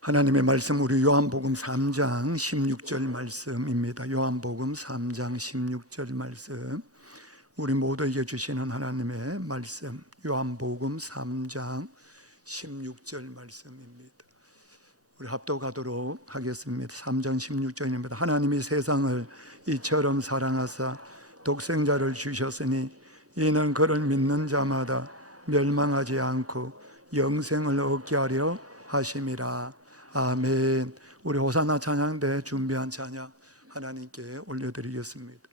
하나님의 말씀, 우리 요한복음 3장 16절 말씀입니다. 요한복음 3장 16절 말씀, 우리 모두에게 주시는 하나님의 말씀, 요한복음 3장 16절 말씀입니다. 우리 합독하도록 하겠습니다. 3장 16절입니다. 하나님이 세상을 이처럼 사랑하사 독생자를 주셨으니 이는 그를 믿는 자마다 멸망하지 않고 영생을 얻게 하려 하심이라. 아멘. 우리 호산나 찬양대 준비한 찬양 하나님께 올려드리겠습니다.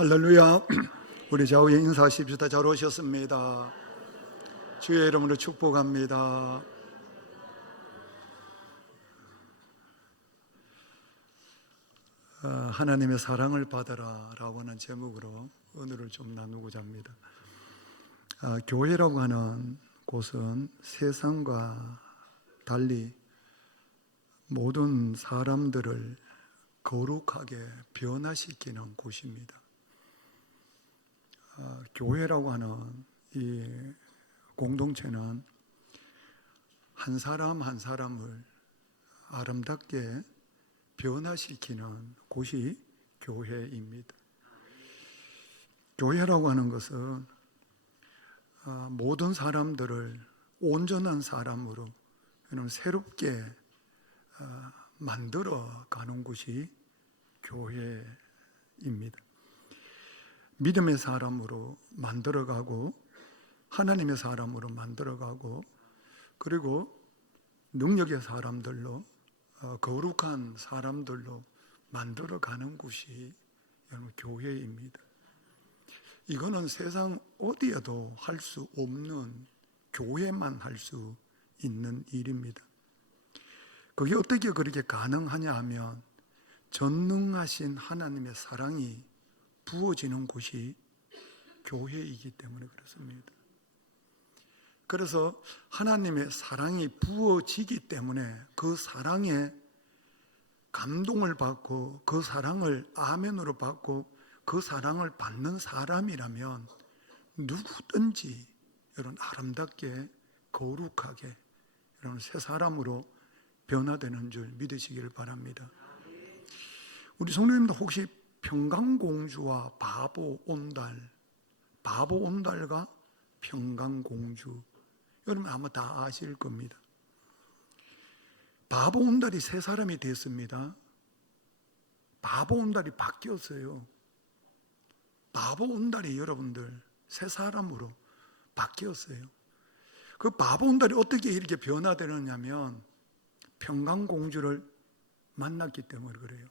할렐루야. 우리 좌우에 인사하십시다. 잘 오셨습니다. 주의 이름으로 축복합니다. 하나님의 사랑을 받아라 라고 하는 제목으로 오늘을 좀 나누고자 합니다. 교회라고 하는 곳은 세상과 달리 모든 사람들을 거룩하게 변화시키는 곳입니다. 교회라고 하는 이 공동체는 한 사람 한 사람을 아름답게 변화시키는 곳이 교회입니다. 교회라고 하는 것은 모든 사람들을 온전한 사람으로 새롭게 만들어 가는 곳이 교회입니다. 믿음의 사람으로 만들어가고 하나님의 사람으로 만들어가고, 그리고 능력의 사람들로, 거룩한 사람들로 만들어가는 곳이 여러분 교회입니다. 이거는 세상 어디에도 할 수 없는, 교회만 할 수 있는 일입니다. 그게 어떻게 그렇게 가능하냐 하면 전능하신 하나님의 사랑이 부어지는 곳이 교회이기 때문에 그렇습니다. 그래서 하나님의 사랑이 부어지기 때문에 그 사랑에 감동을 받고 그 사랑을 아멘으로 받고 그 사랑을 받는 사람이라면 누구든지 여러분 아름답게 거룩하게 여러분 새 사람으로 변화되는 줄 믿으시길 바랍니다. 우리 성도님들 혹시 평강공주와 바보온달과 평강공주 여러분 아마 다 아실 겁니다. 바보온달이 새 사람이 됐습니다. 바보온달이 바뀌었어요. 바보온달이 여러분들 새 사람으로 바뀌었어요. 그 바보온달이 어떻게 이렇게 변화되느냐면 평강공주를 만났기 때문에 그래요.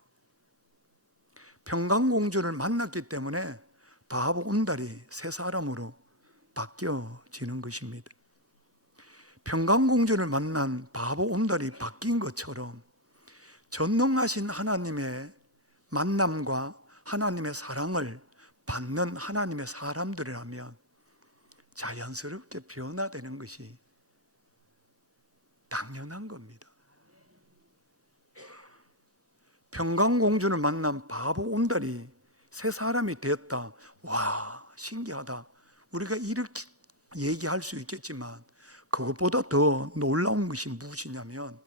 평강공주를 만났기 때문에 바보온달이 새 사람으로 바뀌어지는 것입니다. 평강공주를 만난 바보온달이 바뀐 것처럼 전능하신 하나님의 만남과 하나님의 사랑을 받는 하나님의 사람들이라면 자연스럽게 변화되는 것이 당연한 겁니다. 평강공주를 만난 바보온달이 새 사람이 되었다. 와, 신기하다. 우리가 이렇게 얘기할 수 있겠지만 그것보다 더 놀라운 것이 무엇이냐면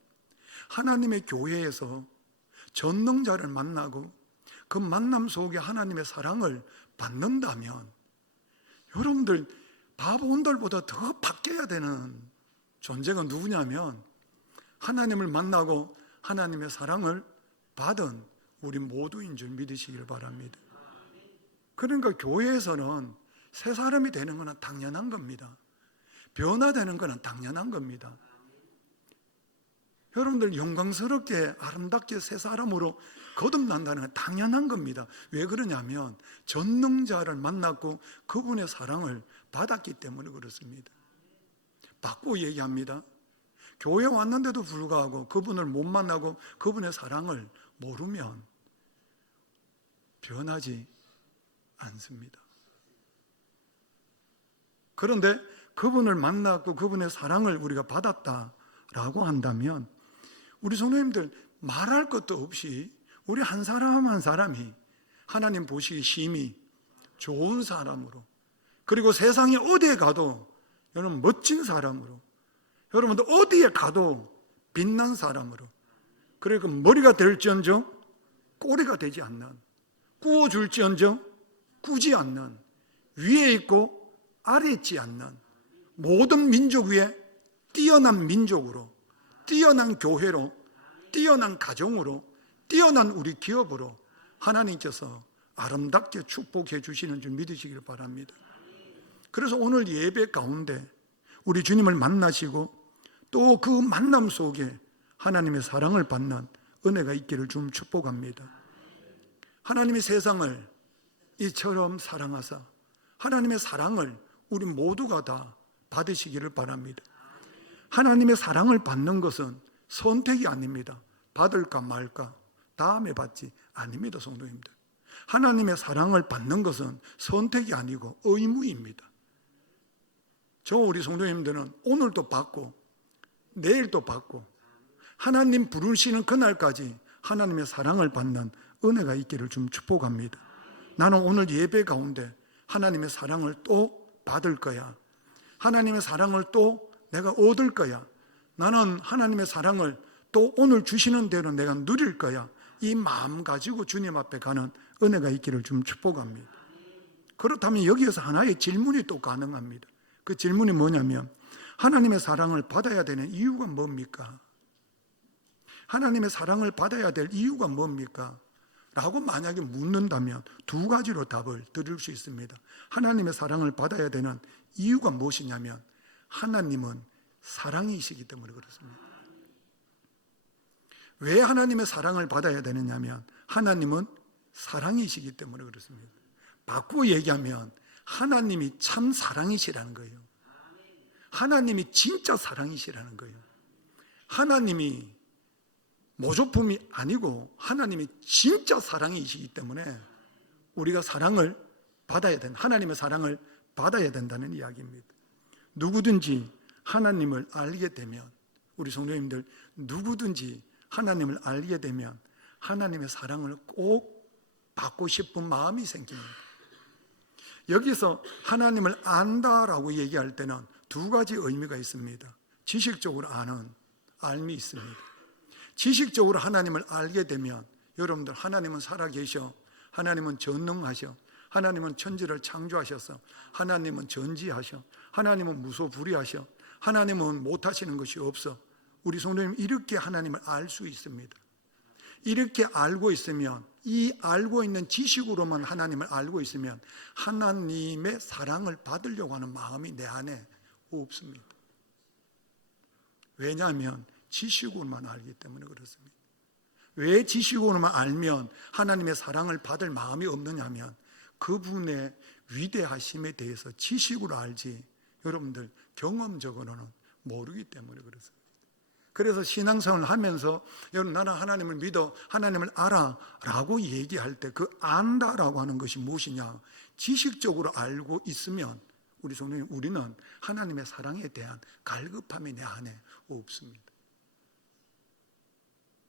하나님의 교회에서 전능자를 만나고 그 만남 속에 하나님의 사랑을 받는다면 여러분들 바보온달보다 더 바뀌어야 되는 존재가 누구냐면 하나님을 만나고 하나님의 사랑을 받은 우리 모두인 줄 믿으시길 바랍니다. 그러니까 교회에서는 새 사람이 되는 것은 당연한 겁니다. 변화되는 것은 당연한 겁니다. 여러분들 영광스럽게 아름답게 새 사람으로 거듭난다는 건 당연한 겁니다. 왜 그러냐면 전능자를 만났고 그분의 사랑을 받았기 때문에 그렇습니다. 바꾸고 얘기합니다. 교회 왔는데도 불구하고 그분을 못 만나고 그분의 사랑을 모르면 변하지 않습니다. 그런데 그분을 만났고 그분의 사랑을 우리가 받았다라고 한다면 우리 성도님들 말할 것도 없이 우리 한 사람 한 사람이 하나님 보시기 심히 좋은 사람으로, 그리고 세상에 어디에 가도 여러분 멋진 사람으로, 여러분들 어디에 가도 빛난 사람으로, 그리고 머리가 될지언정 꼬리가 되지 않는, 구워줄지언정 꾸지 않는, 위에 있고 아래에 있지 않는 모든 민족 위에 뛰어난 민족으로, 뛰어난 교회로, 뛰어난 가정으로, 뛰어난 우리 기업으로 하나님께서 아름답게 축복해 주시는 줄 믿으시길 바랍니다. 그래서 오늘 예배 가운데 우리 주님을 만나시고 또 그 만남 속에 하나님의 사랑을 받는 은혜가 있기를 좀 축복합니다. 하나님이 세상을 이처럼 사랑하사 하나님의 사랑을 우리 모두가 다 받으시기를 바랍니다. 하나님의 사랑을 받는 것은 선택이 아닙니다. 받을까 말까 다음에 받지 아닙니다. 성도님들, 하나님의 사랑을 받는 것은 선택이 아니고 의무입니다. 저 우리 성도님들은 오늘도 받고 내일도 받고 하나님 부르시는 그날까지 하나님의 사랑을 받는 은혜가 있기를 좀 축복합니다. 나는 오늘 예배 가운데 하나님의 사랑을 또 받을 거야. 하나님의 사랑을 또 내가 얻을 거야. 나는 하나님의 사랑을 또 오늘 주시는 대로 내가 누릴 거야. 이 마음 가지고 주님 앞에 가는 은혜가 있기를 좀 축복합니다. 그렇다면 여기에서 하나의 질문이 또 가능합니다. 그 질문이 뭐냐면 하나님의 사랑을 받아야 되는 이유가 뭡니까? 하나님의 사랑을 받아야 될 이유가 뭡니까? 라고 만약에 묻는다면 두 가지로 답을 드릴 수 있습니다. 하나님의 사랑을 받아야 되는 이유가 무엇이냐면 하나님은 사랑이시기 때문에 그렇습니다. 왜 하나님의 사랑을 받아야 되느냐면 하나님은 사랑이시기 때문에 그렇습니다. 바꾸어 얘기하면 하나님이 참 사랑이시라는 거예요. 하나님이 진짜 사랑이시라는 거예요. 하나님이 모조품이 아니고 하나님이 진짜 사랑이시기 때문에 우리가 사랑을 받아야 된다. 하나님의 사랑을 받아야 된다는 이야기입니다. 누구든지 하나님을 알게 되면, 우리 성도님들 누구든지 하나님을 알게 되면 하나님의 사랑을 꼭 받고 싶은 마음이 생깁니다. 여기서 하나님을 안다라고 얘기할 때는 두 가지 의미가 있습니다. 지식적으로 아는 알미 있습니다. 지식적으로 하나님을 알게 되면 여러분들 하나님은 살아계셔, 하나님은 전능하셔, 하나님은 천지를 창조하셔서, 하나님은 전지하셔, 하나님은 무소불위하셔, 하나님은 못하시는 것이 없어. 우리 성도님 이렇게 하나님을 알 수 있습니다. 이렇게 알고 있으면, 이 알고 있는 지식으로만 하나님을 알고 있으면 하나님의 사랑을 받으려고 하는 마음이 내 안에 없습니다. 왜냐하면 지식으로만 알기 때문에 그렇습니다. 왜 지식으로만 알면 하나님의 사랑을 받을 마음이 없느냐면 그분의 위대하심에 대해서 지식으로 알지 여러분들 경험적으로는 모르기 때문에 그렇습니다. 그래서 신앙생활을 하면서 여러분 나는 하나님을 믿어, 하나님을 알아 라고 얘기할 때 그 안다라고 하는 것이 무엇이냐, 지식적으로 알고 있으면 우리 성도님 우리는 하나님의 사랑에 대한 갈급함이 내 안에 없습니다.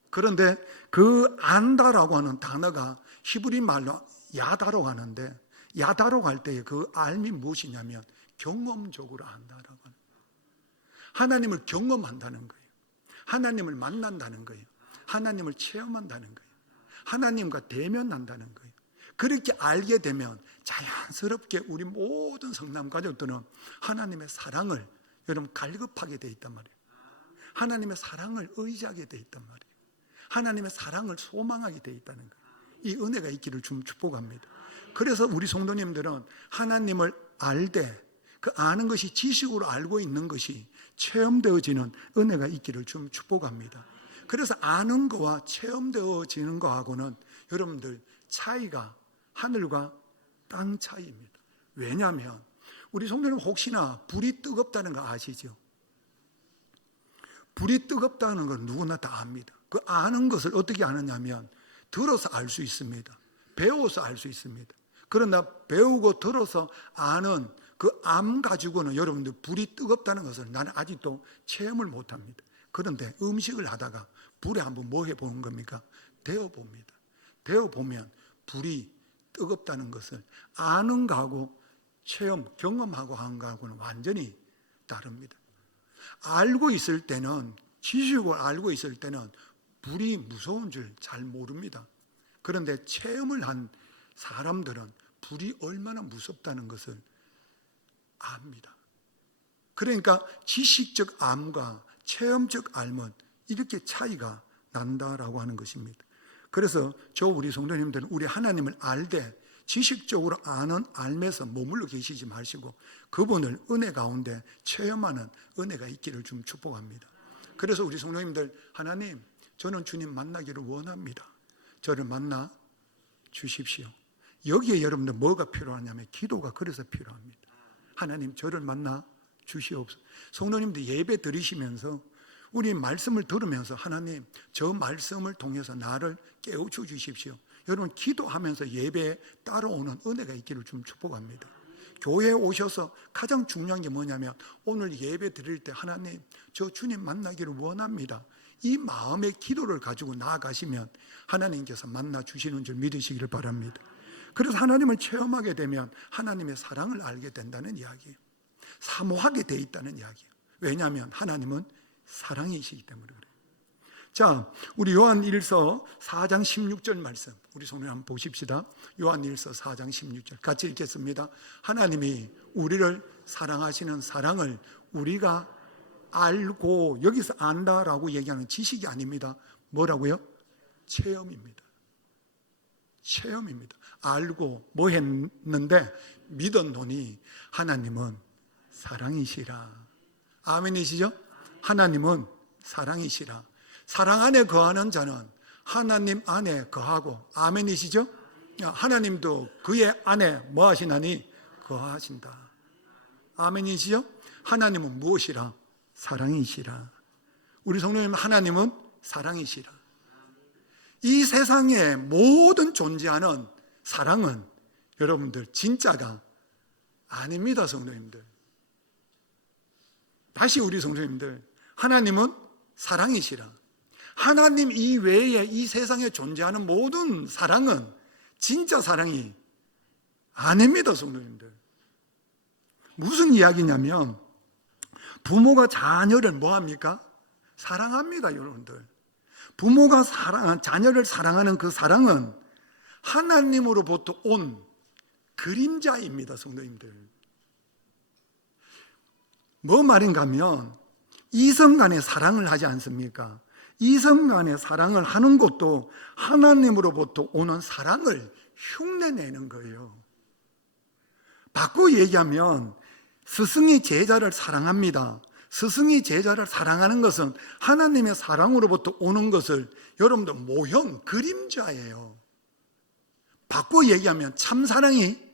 그런데 그 안다라고 하는 단어가 히브리 말로 야다로 하는데, 야다로 할 때의 그 알미 무엇이냐면 경험적으로 안다라고 하는 거예요. 하나님을 경험한다는 거예요. 하나님을 만난다는 거예요. 하나님을 체험한다는 거예요. 하나님과 대면한다는 거예요. 그렇게 알게 되면 자연스럽게 우리 모든 성남 가족들은 하나님의 사랑을 여러분 갈급하게 돼 있단 말이에요. 하나님의 사랑을 의지하게 돼 있단 말이에요. 하나님의 사랑을 소망하게 돼 있다는 거예요. 이 은혜가 있기를 좀 축복합니다. 그래서 우리 성도님들은 하나님을 알되 그 아는 것이 지식으로 알고 있는 것이 체험되어지는 은혜가 있기를 좀 축복합니다. 그래서 아는 거와 체험되어지는 거하고는 여러분들 차이가 하늘과 땅 차이입니다. 왜냐하면 우리 성도님 혹시나 불이 뜨겁다는 거 아시죠? 불이 뜨겁다는 건 누구나 다 압니다. 그 아는 것을 어떻게 아느냐면 들어서 알 수 있습니다. 배워서 알 수 있습니다. 그러나 배우고 들어서 아는 그 암 가지고는 여러분들 불이 뜨겁다는 것을 나는 아직도 체험을 못합니다. 그런데 음식을 하다가 불에 한번 뭐 해보는 겁니까? 데워봅니다. 데워보면 불이 뜨겁다는 것을 아는 거하고 체험, 경험하고 하는 거하고는 완전히 다릅니다. 알고 있을 때는, 지식을 알고 있을 때는 불이 무서운 줄 잘 모릅니다. 그런데 체험을 한 사람들은 불이 얼마나 무섭다는 것을 압니다. 그러니까 지식적 암과 체험적 암은 이렇게 차이가 난다라고 하는 것입니다. 그래서 우리 성도님들은 우리 하나님을 알되 지식적으로 아는 알면서 머물러 계시지 마시고 그분을 은혜 가운데 체험하는 은혜가 있기를 좀 축복합니다. 그래서 우리 성도님들, 하나님 저는 주님 만나기를 원합니다. 저를 만나 주십시오. 여기에 여러분들 뭐가 필요하냐면 기도가 그래서 필요합니다. 하나님 저를 만나 주시옵소서. 성도님들 예배 드리시면서 우리 말씀을 들으면서 하나님 저 말씀을 통해서 나를 깨우쳐 주십시오. 여러분 기도하면서 예배에 따라오는 은혜가 있기를 좀 축복합니다. 교회에 오셔서 가장 중요한 게 뭐냐면 오늘 예배 드릴 때 하나님 저 주님 만나기를 원합니다. 이 마음의 기도를 가지고 나아가시면 하나님께서 만나 주시는 줄 믿으시기를 바랍니다. 그래서 하나님을 체험하게 되면 하나님의 사랑을 알게 된다는 이야기예요. 사모하게 돼 있다는 이야기예요. 왜냐하면 하나님은 사랑이시기 때문에 그래요. 자, 우리 요한일서 4장 16절 말씀 우리 손에 한번 보십시다. 요한일서 4장 16절 같이 읽겠습니다. 하나님이 우리를 사랑하시는 사랑을 우리가 알고, 여기서 안다라고 얘기하는 지식이 아닙니다. 뭐라고요? 체험입니다. 체험입니다. 알고 뭐 했는데 믿었노니 하나님은 사랑이시라. 아멘이시죠? 하나님은 사랑이시라. 사랑 안에 거하는 자는 하나님 안에 거하고, 아멘이시죠? 하나님도 그의 안에 뭐 하시나니? 거하신다. 아멘이시죠? 하나님은 무엇이라? 사랑이시라. 우리 성도님, 하나님은 사랑이시라. 이 세상에 모든 존재하는 사랑은 여러분들 진짜가 아닙니다. 성도님들, 다시 우리 성도님들, 하나님은 사랑이시라. 하나님 이외에 이 세상에 존재하는 모든 사랑은 진짜 사랑이 아닙니다. 성도님들, 무슨 이야기냐면 부모가 자녀를 뭐합니까? 사랑합니다. 여러분들, 부모가 자녀를 사랑하는 그 사랑은 하나님으로부터 온 그림자입니다. 성도님들, 뭐 말인가 하면 이성 간의 사랑을 하지 않습니까? 이성 간의 사랑을 하는 것도 하나님으로부터 오는 사랑을 흉내내는 거예요. 바꾸어 얘기하면 스승이 제자를 사랑합니다. 스승이 제자를 사랑하는 것은 하나님의 사랑으로부터 오는 것을 여러분들 모형, 그림자예요. 바꾸어 얘기하면 참사랑이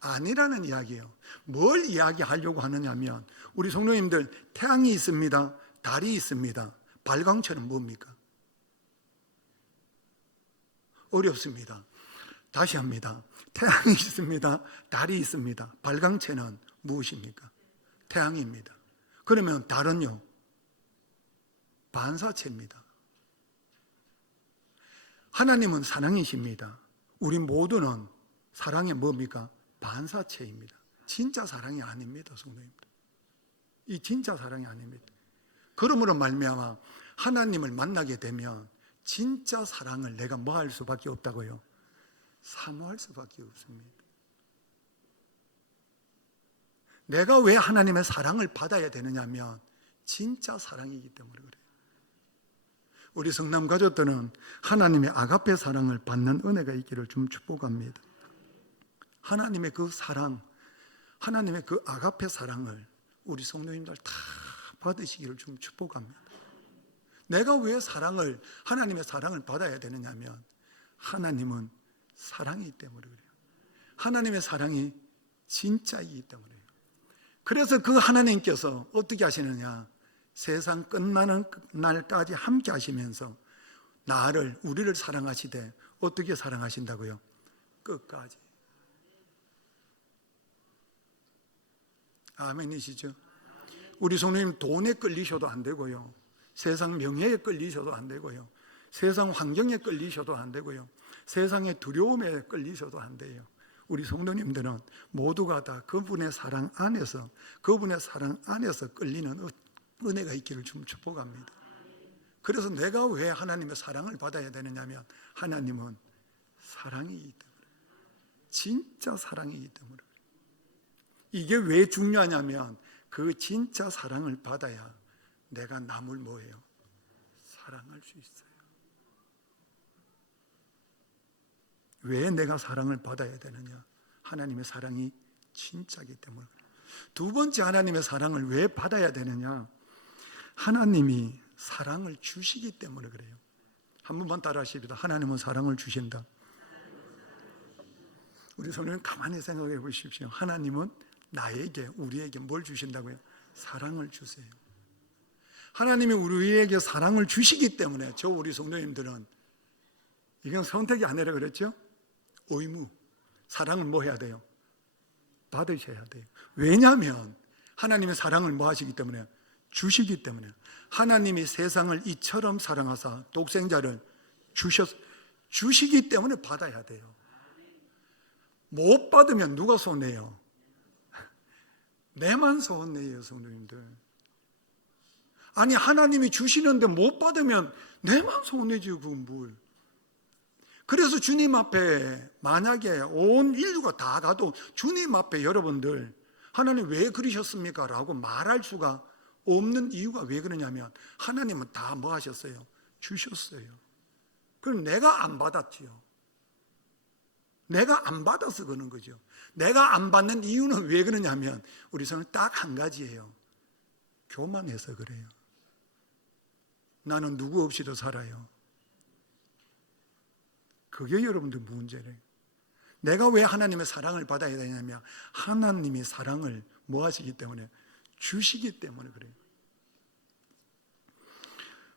아니라는 이야기예요. 뭘 이야기하려고 하느냐면, 우리 성도님들, 태양이 있습니다. 달이 있습니다. 발광체는 뭡니까? 어렵습니다. 다시 합니다. 태양이 있습니다. 달이 있습니다. 발광체는 무엇입니까? 태양입니다. 그러면 달은요? 반사체입니다. 하나님은 사랑이십니다. 우리 모두는 사랑이 뭡니까? 반사체입니다. 진짜 사랑이 아닙니다. 성도님들, 이 진짜 사랑이 아닙니다. 그러므로 말미암아 하나님을 만나게 되면 진짜 사랑을 내가 뭐 할 수밖에 없다고요? 사모할 수밖에 없습니다. 내가 왜 하나님의 사랑을 받아야 되느냐면 진짜 사랑이기 때문에 그래요. 우리 성남 가족들은 하나님의 아가페 사랑을 받는 은혜가 있기를 좀 축복합니다. 하나님의 그 사랑, 하나님의 그 아가페 사랑을 우리 성도님들 다 받으시기를 좀 축복합니다. 내가 왜 하나님의 사랑을 받아야 되느냐면 하나님은 사랑이기 때문에 그래요. 하나님의 사랑이 진짜이기 때문에 그래요. 그래서 그 하나님께서 어떻게 하시느냐, 세상 끝나는 날까지 함께 하시면서 우리를 사랑하시되 어떻게 사랑하신다고요? 끝까지. 아멘이시죠? 우리 성도님, 돈에 끌리셔도 안 되고요, 세상 명예에 끌리셔도 안 되고요, 세상 환경에 끌리셔도 안 되고요, 세상의 두려움에 끌리셔도 안 돼요. 우리 성도님들은 모두가 다 그분의 사랑 안에서 끌리는 은혜가 있기를 좀 축복합니다. 그래서 내가 왜 하나님의 사랑을 받아야 되느냐면 하나님은 사랑이기 때문에, 진짜 사랑이기 때문에. 이게 왜 중요하냐면 그 진짜 사랑을 받아야 내가 남을 뭐예요? 사랑할 수 있어요. 왜 내가 사랑을 받아야 되느냐? 하나님의 사랑이 진짜이기 때문에. 두 번째, 하나님의 사랑을 왜 받아야 되느냐? 하나님이 사랑을 주시기 때문에 그래요. 한 번만 따라 하십시다. 하나님은 사랑을 주신다. 우리 성도님, 가만히 생각해 보십시오. 하나님은 우리에게 뭘 주신다고요? 사랑을 주세요. 하나님이 우리에게 사랑을 주시기 때문에 우리 성도님들은, 이건 선택이 아니라 그랬죠? 의무. 사랑을 뭐 해야 돼요? 받으셔야 돼요. 왜냐하면 하나님의 사랑을 뭐 하시기 때문에? 주시기 때문에. 하나님이 세상을 이처럼 사랑하사 독생자를 주시기 때문에 받아야 돼요. 못 받으면 누가 손해요? 내만 손해예요, 성도님들. 아니, 하나님이 주시는데 못 받으면 내만 손해지요, 그건 뭘. 그래서 주님 앞에 만약에 온 인류가 다 가도 주님 앞에 여러분들 하나님 왜 그러셨습니까? 라고 말할 수가 없는 이유가 왜 그러냐면 하나님은 다 뭐 하셨어요? 주셨어요. 그럼 내가 안 받았지요. 내가 안 받아서 그런 거죠. 내가 안 받는 이유는 왜 그러냐면 우리 손은 딱 한 가지예요. 교만해서 그래요. 나는 누구 없이도 살아요. 그게 여러분들 문제래요. 내가 왜 하나님의 사랑을 받아야 되냐면 하나님이 사랑을 뭐 하시기 때문에? 주시기 때문에 그래요.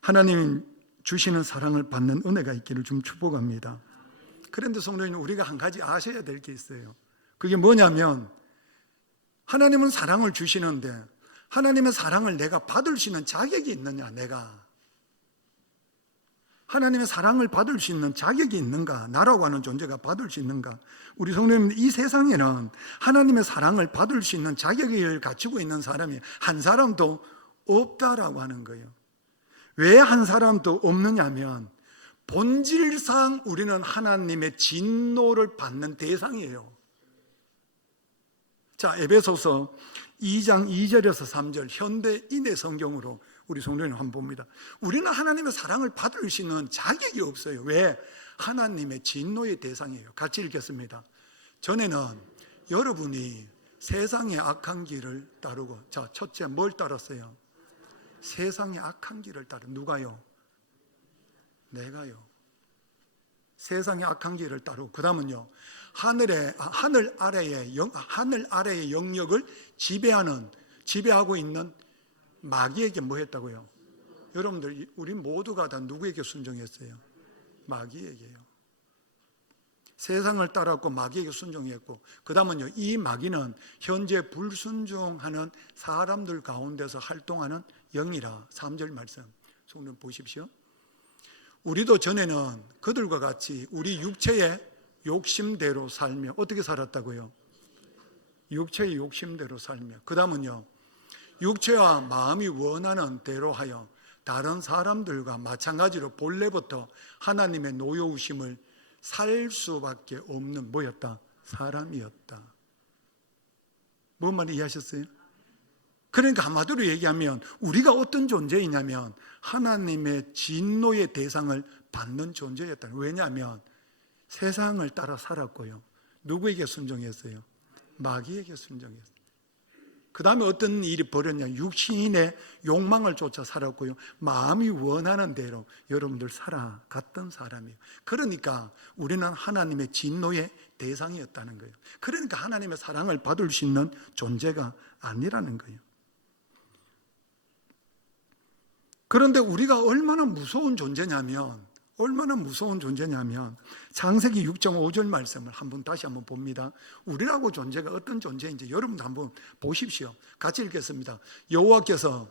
하나님 주시는 사랑을 받는 은혜가 있기를 좀 축복합니다. 그런데 성도님, 우리가 한 가지 아셔야 될 게 있어요. 그게 뭐냐면 하나님은 사랑을 주시는데 하나님의 사랑을 내가 받을 수 있는 자격이 있느냐? 내가 하나님의 사랑을 받을 수 있는 자격이 있는가? 나라고 하는 존재가 받을 수 있는가? 우리 성도님, 이 세상에는 하나님의 사랑을 받을 수 있는 자격을 갖추고 있는 사람이 한 사람도 없다라고 하는 거예요. 왜 한 사람도 없느냐면 본질상 우리는 하나님의 진노를 받는 대상이에요. 자, 에베소서 2장 2절에서 3절 현대인의 성경으로 우리 성도님 한번 봅니다. 우리는 하나님의 사랑을 받을 수 있는 자격이 없어요. 왜? 하나님의 진노의 대상이에요. 같이 읽겠습니다. 전에는 여러분이 세상의 악한 길을 따르고, 자, 첫째 뭘 따랐어요? 세상의 악한 길을 따르. 누가요? 내가요. 세상의 악한 길을 따르고, 그 다음은요, 하늘 아래의 영역을 지배하고 있는 마귀에게 뭐 했다고요? 여러분들, 우리 모두가 다 누구에게 순종했어요? 마귀에게요. 세상을 따랐고 마귀에게 순종했고, 그 다음은요, 이 마귀는 현재 불순종하는 사람들 가운데서 활동하는 영이라. 3절 말씀 성경 보십시오. 우리도 전에는 그들과 같이 우리 육체의 욕심대로 살며, 어떻게 살았다고요? 육체의 욕심대로 살며, 그 다음은요, 육체와 마음이 원하는 대로 하여 다른 사람들과 마찬가지로 본래부터 하나님의 노여우심을 살 수밖에 없는 뭐였다? 사람이었다. 뭔 말인지 이해하셨어요? 그러니까 한마디로 얘기하면 우리가 어떤 존재이냐면 하나님의 진노의 대상을 받는 존재였다. 왜냐하면 세상을 따라 살았고요, 누구에게 순종했어요? 마귀에게 순종했어요. 그 다음에 어떤 일이 벌어졌냐? 육신의 욕망을 쫓아 살았고요, 마음이 원하는 대로 여러분들 살아갔던 사람이에요. 그러니까 우리는 하나님의 진노의 대상이었다는 거예요. 그러니까 하나님의 사랑을 받을 수 있는 존재가 아니라는 거예요. 그런데 우리가 얼마나 무서운 존재냐면 창세기 6.5절 말씀을 다시 한번 봅니다. 우리라고 존재가 어떤 존재인지 여러분도 한번 보십시오. 같이 읽겠습니다. 여호와께서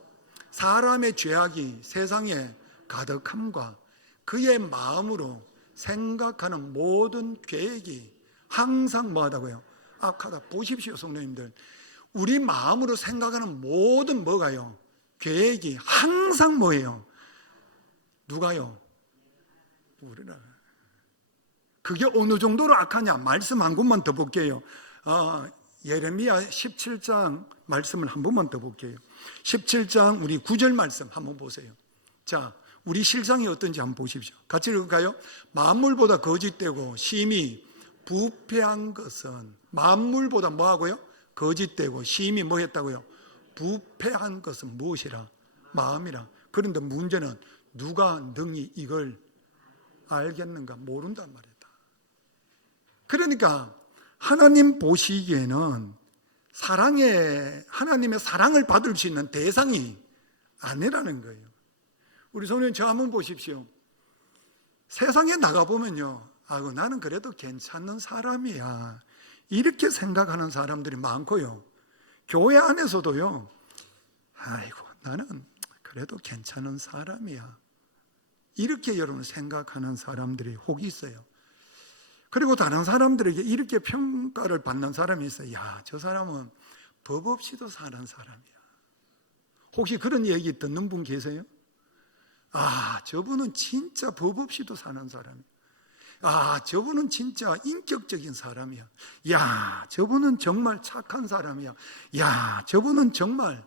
사람의 죄악이 세상에 가득함과 그의 마음으로 생각하는 모든 계획이 항상 뭐하다고요? 악하다. 보십시오, 성도님들. 우리 마음으로 생각하는 모든 뭐가요? 계획이 항상 뭐예요? 누가요? 우리라. 그게 어느 정도로 악하냐? 말씀 한 곳만 더 볼게요. 예레미야 17장 말씀을 한 번만 더 볼게요. 17장 우리 9절 말씀 한번 보세요. 자, 우리 실상이 어떤지 한번 보십시오. 같이 읽을까요? 만물보다 거짓되고 심히 부패한 것은, 만물보다 뭐하고요? 거짓되고 심히 뭐 했다고요? 부패한 것은 무엇이라? 마음이라. 그런데 문제는 누가 능히 이걸 알겠는가? 모른단 말이다. 그러니까 하나님 보시기에는 하나님의 사랑을 받을 수 있는 대상이 아니라는 거예요. 우리 성도님, 저 한번 보십시오. 세상에 나가보면요, 나는 그래도 괜찮은 사람이야, 이렇게 생각하는 사람들이 많고요, 교회 안에서도요, 나는 그래도 괜찮은 사람이야, 이렇게 여러분 생각하는 사람들이 혹 있어요. 그리고 다른 사람들에게 이렇게 평가를 받는 사람이 있어요. 저 사람은 법 없이도 사는 사람이야. 혹시 그런 얘기 듣는 분 계세요? 저분은 진짜 법 없이도 사는 사람이야. 저분은 진짜 인격적인 사람이야. 저분은 정말 착한 사람이야. 저분은 정말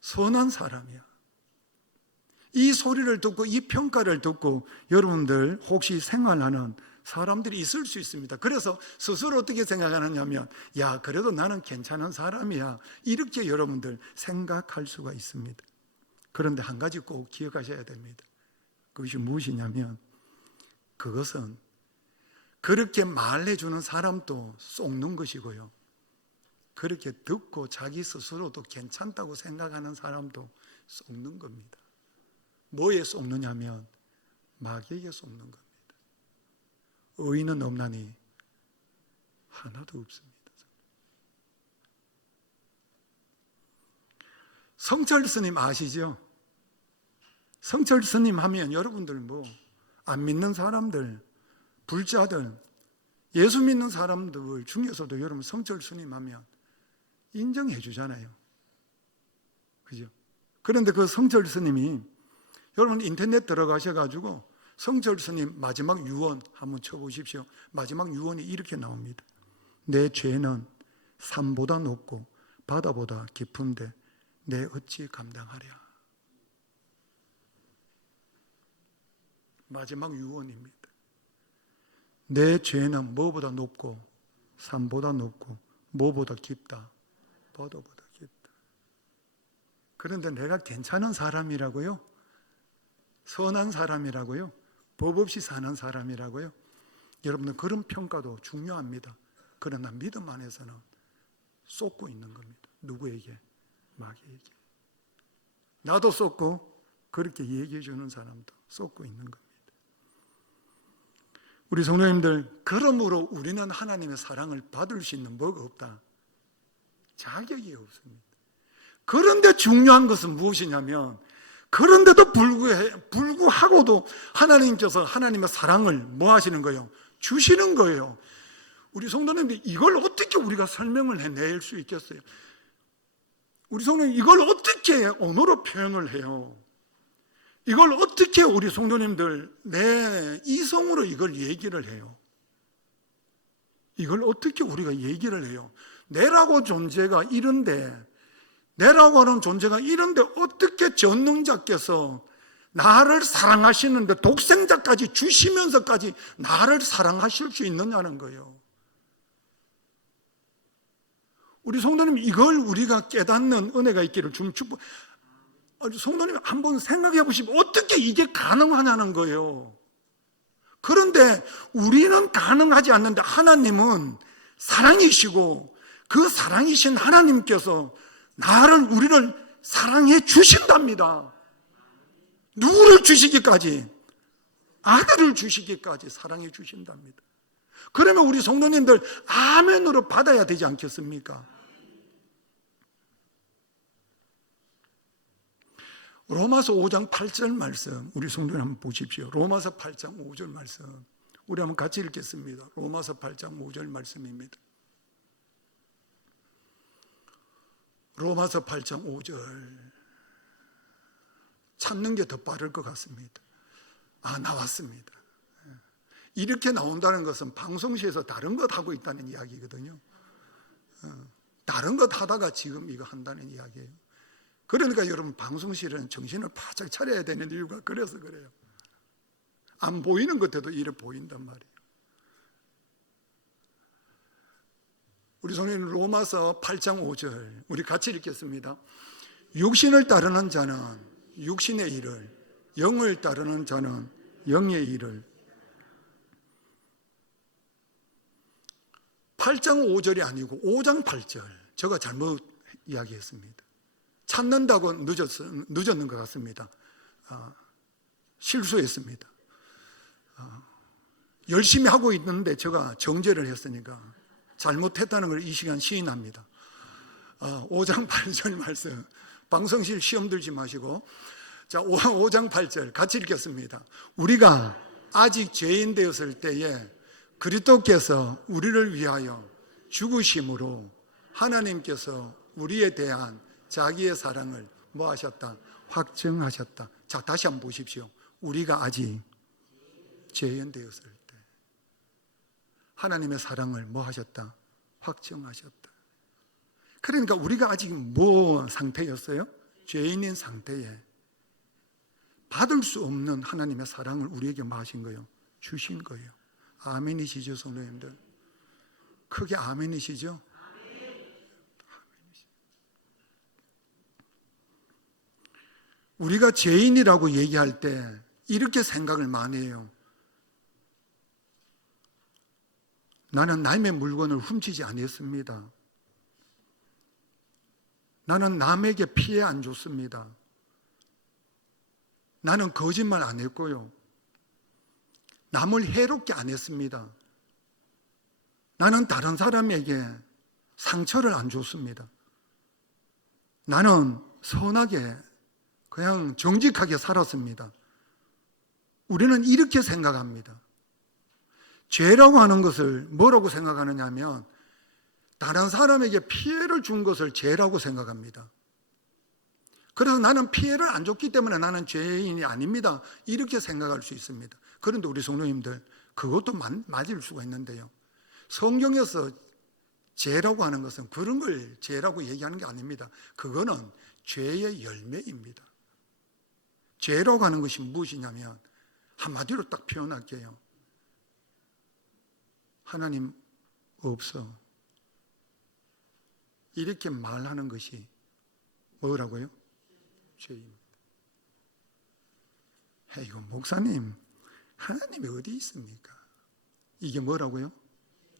선한 사람이야. 이 소리를 듣고 이 평가를 듣고 여러분들 혹시 생활하는 사람들이 있을 수 있습니다. 그래서 스스로 어떻게 생각하느냐면, 야, 그래도 나는 괜찮은 사람이야, 이렇게 여러분들 생각할 수가 있습니다. 그런데 한 가지 꼭 기억하셔야 됩니다. 그것이 무엇이냐면, 그것은 그렇게 말해주는 사람도 속는 것이고요, 그렇게 듣고 자기 스스로도 괜찮다고 생각하는 사람도 속는 겁니다. 뭐에 속느냐면 마귀에게 속는 겁니다. 의인은 없나니 하나도 없습니다. 성철 스님 아시죠? 성철 스님 하면 여러분들 뭐 안 믿는 사람들, 불자들, 예수 믿는 사람들 중에서도 여러분 성철 스님 하면 인정해 주잖아요. 그죠? 그런데 그 성철 스님이, 여러분 인터넷 들어가셔가지고 성철 스님 마지막 유언 한번 쳐보십시오. 마지막 유언이 이렇게 나옵니다. 내 죄는 산보다 높고 바다보다 깊은데 내 어찌 감당하랴. 마지막 유언입니다. 내 죄는 뭐보다 높고 산보다 높고 뭐보다 깊다, 바다보다 깊다. 그런데 내가 괜찮은 사람이라고요? 선한 사람이라고요? 법 없이 사는 사람이라고요? 여러분들 그런 평가도 중요합니다. 그러나 믿음 안에서는 쏟고 있는 겁니다. 누구에게? 마귀에게. 나도 쏟고 그렇게 얘기해 주는 사람도 쏟고 있는 겁니다. 우리 성도님들, 그러므로 우리는 하나님의 사랑을 받을 수 있는 뭐가 없다? 자격이 없습니다. 그런데 중요한 것은 무엇이냐면, 그런데도 불구하고도 하나님께서 하나님의 사랑을 뭐 하시는 거예요? 주시는 거예요. 우리 성도님들, 이걸 어떻게 우리가 설명을 해낼 수 있겠어요? 우리 성도님, 이걸 어떻게 언어로 표현을 해요? 이걸 어떻게 우리 성도님들 내 이성으로 이걸 얘기를 해요? 이걸 어떻게 우리가 얘기를 해요? 내라고 존재가 이런데, 내라고 하는 존재가 이런데 어떻게 전능자께서 나를 사랑하시는데 독생자까지 주시면서까지 나를 사랑하실 수 있느냐는 거예요. 우리 성도님, 이걸 우리가 깨닫는 은혜가 있기를 좀 축복. 성도님 한번 생각해 보시면 어떻게 이게 가능하냐는 거예요. 그런데 우리는 가능하지 않는데 하나님은 사랑이시고, 그 사랑이신 하나님께서 우리를 사랑해 주신답니다. 누구를 주시기까지? 아들을 주시기까지 사랑해 주신답니다. 그러면 우리 성도님들 아멘으로 받아야 되지 않겠습니까? 로마서 5장 8절 말씀, 우리 성도님 한번 보십시오. 로마서 8장 5절 말씀, 우리 한번 같이 읽겠습니다. 로마서 8장 5절 말씀입니다. 로마서 8장 5절. 찾는 게 더 빠를 것 같습니다. 나왔습니다. 이렇게 나온다는 것은 방송시에서 다른 것 하고 있다는 이야기거든요. 다른 것 하다가 지금 이거 한다는 이야기예요. 그러니까 여러분, 방송실은 정신을 바짝 차려야 되는 이유가 그래서 그래요. 안 보이는 것에도 이래 보인단 말이에요. 우리 성도님, 로마서 8장 5절 우리 같이 읽겠습니다. 육신을 따르는 자는 육신의 일을, 영을 따르는 자는 영의 일을. 8장 5절이 아니고 5장 8절, 제가 잘못 이야기했습니다. 찾는다고 늦었는 것 같습니다. 실수했습니다. 열심히 하고 있는데 제가 정죄를 했으니까 잘못했다는 걸 이 시간 시인합니다. 5장 8절 말씀, 방송실 시험 들지 마시고, 자, 5장 8절 같이 읽겠습니다. 우리가 아직 죄인 되었을 때에 그리스도께서 우리를 위하여 죽으심으로 하나님께서 우리에 대한 자기의 사랑을 뭐 하셨다? 확증하셨다. 자, 다시 한번 보십시오. 우리가 아직 죄인 되었을 때 하나님의 사랑을 뭐 하셨다? 확증하셨다. 그러니까 우리가 아직 뭐 상태였어요? 죄인인 상태에 받을 수 없는 하나님의 사랑을 우리에게 뭐 하신 거예요? 주신 거예요. 아멘이시죠, 성도님들? 크게 아멘이시죠? 우리가 죄인이라고 얘기할 때 이렇게 생각을 많이 해요. 나는 남의 물건을 훔치지 않았습니다. 나는 남에게 피해 안 줬습니다. 나는 거짓말 안 했고요. 남을 해롭게 안 했습니다. 나는 다른 사람에게 상처를 안 줬습니다. 나는 선하게 그냥 정직하게 살았습니다. 우리는 이렇게 생각합니다. 죄라고 하는 것을 뭐라고 생각하느냐 하면 다른 사람에게 피해를 준 것을 죄라고 생각합니다. 그래서 나는 피해를 안 줬기 때문에 나는 죄인이 아닙니다. 이렇게 생각할 수 있습니다. 그런데 우리 성도님들, 그것도 맞을 수가 있는데요. 성경에서 죄라고 하는 것은 그런 걸 죄라고 얘기하는 게 아닙니다. 그거는 죄의 열매입니다. 죄라고 하는 것이 무엇이냐면 한마디로 딱 표현할게요. 하나님 없어. 이렇게 말하는 것이 뭐라고요? 죄입니다. 이거 목사님, 하나님이 어디 있습니까? 이게 뭐라고요?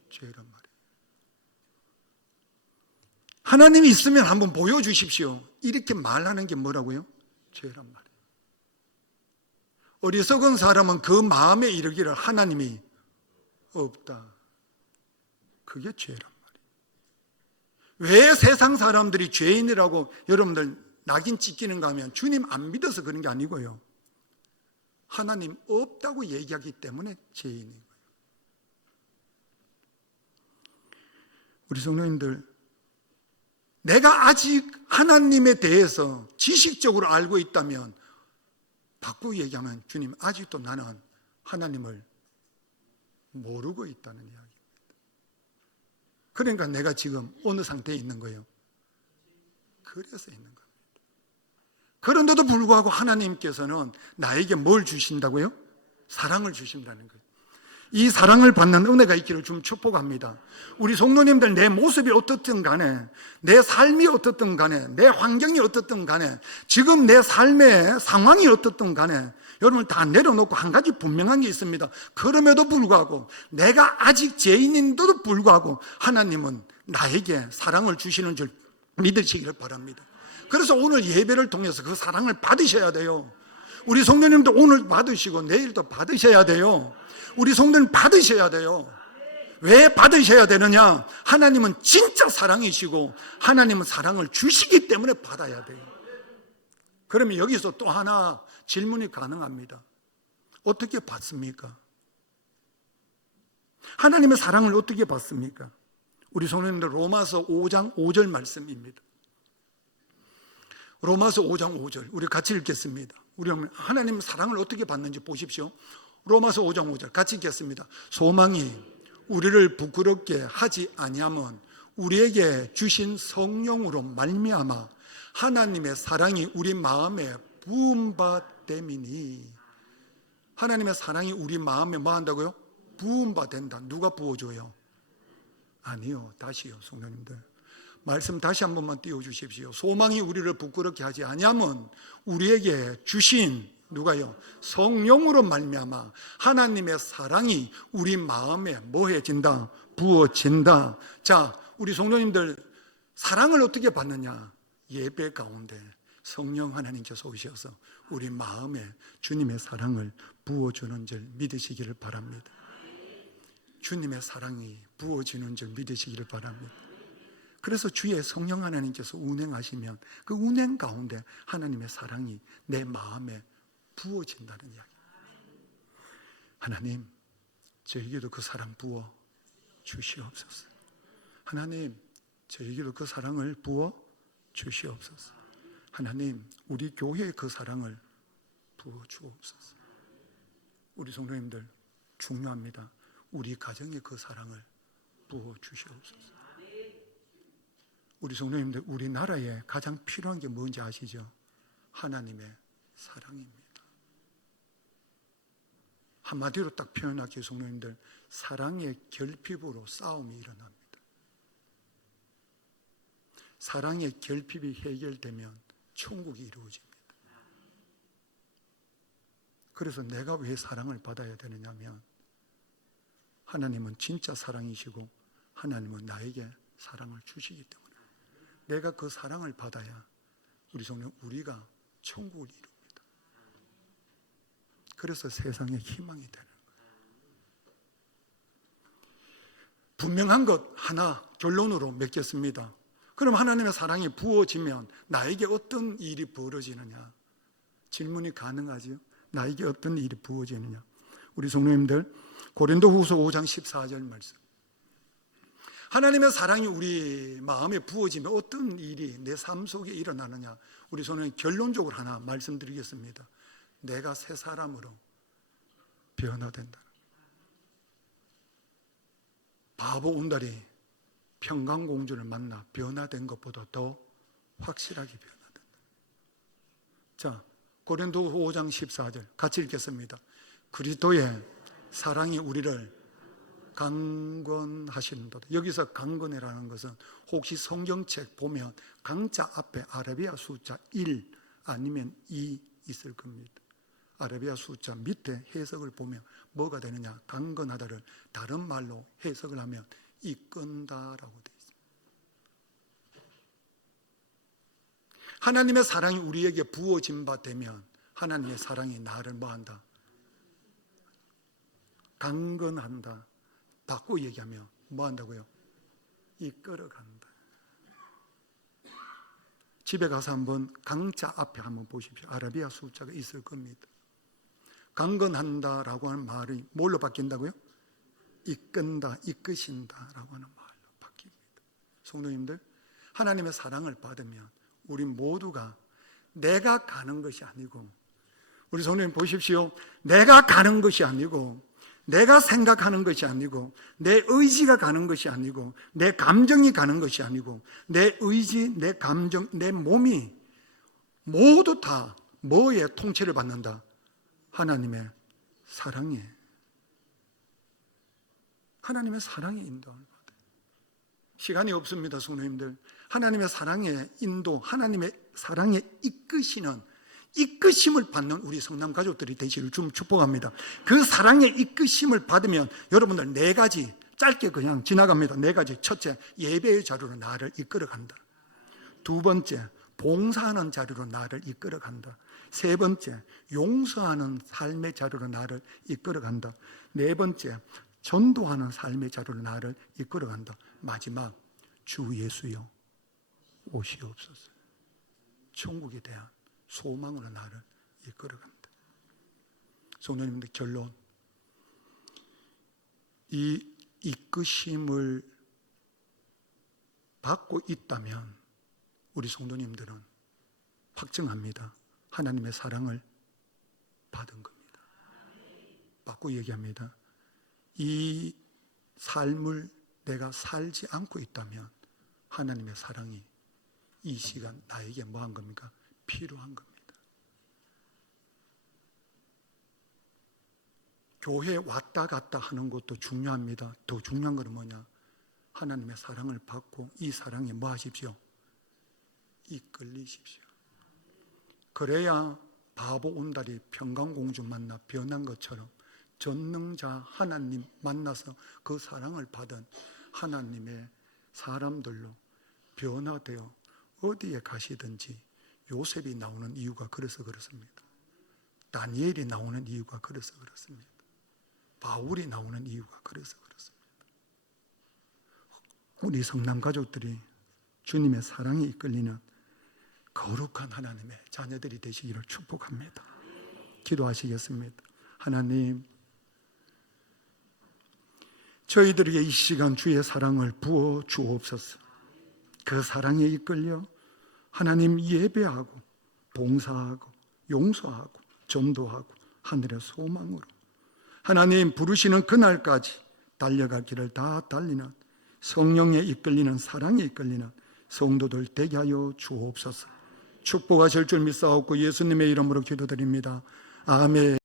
죄란 말이에요. 하나님이 있으면 한번 보여주십시오. 이렇게 말하는 게 뭐라고요? 죄란 말이에요. 어리석은 사람은 그 마음에 이르기를 하나님이 없다. 그게 죄란 말이에요. 왜 세상 사람들이 죄인이라고 여러분들 낙인 찍히는가 하면 주님 안 믿어서 그런 게 아니고요. 하나님 없다고 얘기하기 때문에 죄인이고요. 우리 성도님들, 내가 아직 하나님에 대해서 지식적으로 알고 있다면 바꾸고 얘기하면 주님 아직도 나는 하나님을 모르고 있다는 이야기입니다. 그러니까 내가 지금 어느 상태에 있는 거예요? 그래서 있는 겁니다. 그런데도 불구하고 하나님께서는 나에게 뭘 주신다고요? 사랑을 주신다는 거예요. 이 사랑을 받는 은혜가 있기를 좀 축복합니다. 우리 성도님들, 내 모습이 어떻든 간에, 내 삶이 어떻든 간에, 내 환경이 어떻든 간에, 지금 내 삶의 상황이 어떻든 간에 여러분 다 내려놓고 한 가지 분명한 게 있습니다. 그럼에도 불구하고 내가 아직 죄인인데도 불구하고 하나님은 나에게 사랑을 주시는 줄 믿으시기를 바랍니다. 그래서 오늘 예배를 통해서 그 사랑을 받으셔야 돼요. 우리 성도님도 오늘 받으시고 내일도 받으셔야 돼요. 우리 성도님 받으셔야 돼요. 왜 받으셔야 되느냐? 하나님은 진짜 사랑이시고 하나님은 사랑을 주시기 때문에 받아야 돼요. 그러면 여기서 또 하나 질문이 가능합니다. 어떻게 받습니까? 하나님의 사랑을 어떻게 받습니까? 우리 성도님들 로마서 5장 5절 말씀입니다. 로마서 5장 5절 우리 같이 읽겠습니다. 우리 하나님의 사랑을 어떻게 받는지 보십시오. 로마서 5장 5절 같이 읽겠습니다. 소망이 우리를 부끄럽게 하지 아니하면 우리에게 주신 성령으로 말미암아 하나님의 사랑이 우리 마음에 부은 바 됨이니. 하나님의 사랑이 우리 마음에 뭐 한다고요? 부은 바 된다. 누가 부어줘요? 아니요. 다시요, 성도님들. 말씀 다시 한 번만 띄워주십시오. 소망이 우리를 부끄럽게 하지 아니하면 우리에게 주신 누가요? 성령으로 말미암아 하나님의 사랑이 우리 마음에 뭐해진다? 부어진다. 자, 우리 성도님들 사랑을 어떻게 받느냐? 예배 가운데 성령 하나님께서 오셔서 우리 마음에 주님의 사랑을 부어주는 줄 믿으시기를 바랍니다. 주님의 사랑이 부어지는 줄 믿으시기를 바랍니다. 그래서 주의 성령 하나님께서 운행하시면 그 운행 가운데 하나님의 사랑이 내 마음에 부어진다는 이야기입니다. 하나님, 저에게도 그 사랑 부어 주시옵소서. 하나님, 저에게도 그 사랑을 부어 주시옵소서. 하나님, 우리 교회에 그 사랑을 부어 주옵소서. 우리 성도님들 중요합니다. 우리 가정에 그 사랑을 부어 주시옵소서. 우리 성도님들, 우리나라에 가장 필요한 게 뭔지 아시죠? 하나님의 사랑입니다. 한마디로 딱 표현할게요, 성도님들. 사랑의 결핍으로 싸움이 일어납니다. 사랑의 결핍이 해결되면 천국이 이루어집니다. 그래서 내가 왜 사랑을 받아야 되느냐면, 하나님은 진짜 사랑이시고 하나님은 나에게 사랑을 주시기 때문에 내가 그 사랑을 받아야 우리가 천국을 이룹니다. 그래서 세상에 희망이 되는 거예요. 분명한 것 하나 결론으로 맺겠습니다. 그럼 하나님의 사랑이 부어지면 나에게 어떤 일이 벌어지느냐? 질문이 가능하지요? 나에게 어떤 일이 부어지느냐? 우리 성도님들, 고린도후서 5장 14절 말씀. 하나님의 사랑이 우리 마음에 부어지면 어떤 일이 내 삶 속에 일어나느냐? 우리 성도님, 결론적으로 하나 말씀드리겠습니다. 내가 새 사람으로 변화된다. 바보 온달이 평강공주를 만나 변화된 것보다 더 확실하게 변화된다. 자, 고린도 5장 14절 같이 읽겠습니다. 그리스도의 사랑이 우리를 강건하시는도다. 여기서 강건이라는 것은 혹시 성경책 보면 강자 앞에 아라비아 숫자 1 아니면 2 있을 겁니다. 아라비아 숫자 밑에 해석을 보면 뭐가 되느냐? 강건하다를 다른 말로 해석을 하면 이끈다라고 되어 있습니다. 하나님의 사랑이 우리에게 부어진 바 되면 하나님의 사랑이 나를 뭐한다? 강건한다. 바꿔 얘기하면 뭐한다고요? 이끌어간다. 집에 가서 한번 강자 앞에 한번 보십시오. 아라비아 숫자가 있을 겁니다. 강건한다라고 하는 말이 뭘로 바뀐다고요? 이끈다, 이끄신다라고 하는 말로 바뀝니다. 성도님들, 하나님의 사랑을 받으면 우리 모두가 내가 가는 것이 아니고, 우리 성도님 보십시오. 내가 가는 것이 아니고, 내가 생각하는 것이 아니고, 내 의지가 가는 것이 아니고, 내 감정이 가는 것이 아니고, 내 의지, 내 감정, 내 몸이 모두 다 뭐에 통치를 받는다? 하나님의 사랑에, 하나님의 사랑의 인도를 받아요. 시간이 없습니다, 성도님들. 하나님의 사랑의 인도, 하나님의 사랑에 이끄심을 받는 우리 성남 가족들이 되시길 좀 축복합니다. 그 사랑의 이끄심을 받으면 여러분들 네 가지, 짧게 그냥 지나갑니다. 네 가지. 첫째, 예배의 자리로 나를 이끌어간다. 두 번째, 봉사하는 자리로 나를 이끌어간다. 세 번째, 용서하는 삶의 자리로 나를 이끌어간다. 네 번째, 전도하는 삶의 자리로 나를 이끌어간다. 마지막, 주 예수여 오시옵소서. 천국에 대한 소망으로 나를 이끌어간다. 성도님들, 결론, 이 이끄심을 받고 있다면 우리 성도님들은 확증합니다. 하나님의 사랑을 받은 겁니다. 받고 얘기합니다. 이 삶을 내가 살지 않고 있다면 하나님의 사랑이 이 시간 나에게 뭐한 겁니까? 필요한 겁니다. 교회 왔다 갔다 하는 것도 중요합니다. 더 중요한 건 뭐냐? 하나님의 사랑을 받고 이 사랑에 뭐 하십시오? 이끌리십시오. 그래야 바보 온달이 평강공주 만나 변한 것처럼 전능자 하나님 만나서 그 사랑을 받은 하나님의 사람들로 변화되어 어디에 가시든지, 요셉이 나오는 이유가 그래서 그렇습니다. 다니엘이 나오는 이유가 그래서 그렇습니다. 바울이 나오는 이유가 그래서 그렇습니다. 우리 성남 가족들이 주님의 사랑에 이끌리는 거룩한 하나님의 자녀들이 되시기를 축복합니다. 기도하시겠습니다. 하나님, 저희들에게 이 시간 주의 사랑을 부어 주옵소서. 그 사랑에 이끌려 하나님 예배하고 봉사하고 용서하고 전도하고 하늘의 소망으로 하나님 부르시는 그날까지 달려갈 길을 다 달리는 성령에 이끌리는 사랑에 이끌리는 성도들 되게 하여 주옵소서. 축복하실 줄 믿사옵고 예수님의 이름으로 기도드립니다. 아멘.